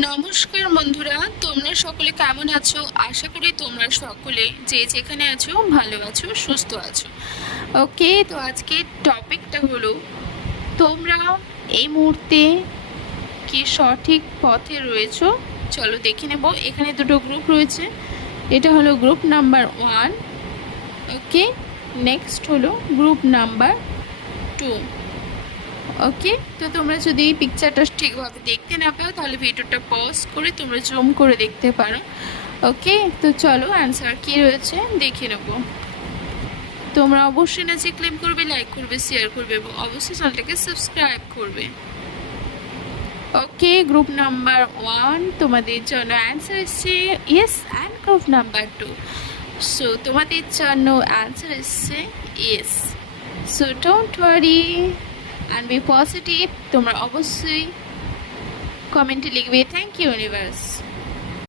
নমস্কার বন্ধুরা, তোমরা সকলে কেমন আছো? আশা করি তোমরা সকলে যে যেখানে আছো ভালো আছো, সুস্থ আছো। ওকে, তো আজকে টপিকটা হলো তোমরা এই মুহূর্তে কি সঠিক পথে রয়েছো। চলো দেখে নেব। এখানে দুটো গ্রুপ রয়েছে, এটা হলো গ্রুপ নাম্বার 1। ওকে, নেক্সট হলো গ্রুপ নাম্বার 2। ওকে, তো তোমরা যদি এই পিকচারটা ঠিকভাবে দেখতে না পাও তাহলে ভিডিওটা পজ করে তোমরা জুম করে দেখতে পারো। ওকে, তো চলো অ্যান্সার কী রয়েছে দেখে নেব। তোমরা অবশ্যই নাচে ক্লেম করবে, লাইক করবে, শেয়ার করবে এবং অবশ্যই চ্যানেলটাকে সাবস্ক্রাইব করবে। ওকে, গ্রুপ নাম্বার 1 তোমাদের জন্য অ্যান্সার এসছে yes, and group number 2, so তোমাদের জন্য অ্যান্সার এসছে yes. So don't worry and be positive. তোমরা অবশ্যই কমেন্টে লিখবে থ্যাংক ইউ ইউনিভার্স।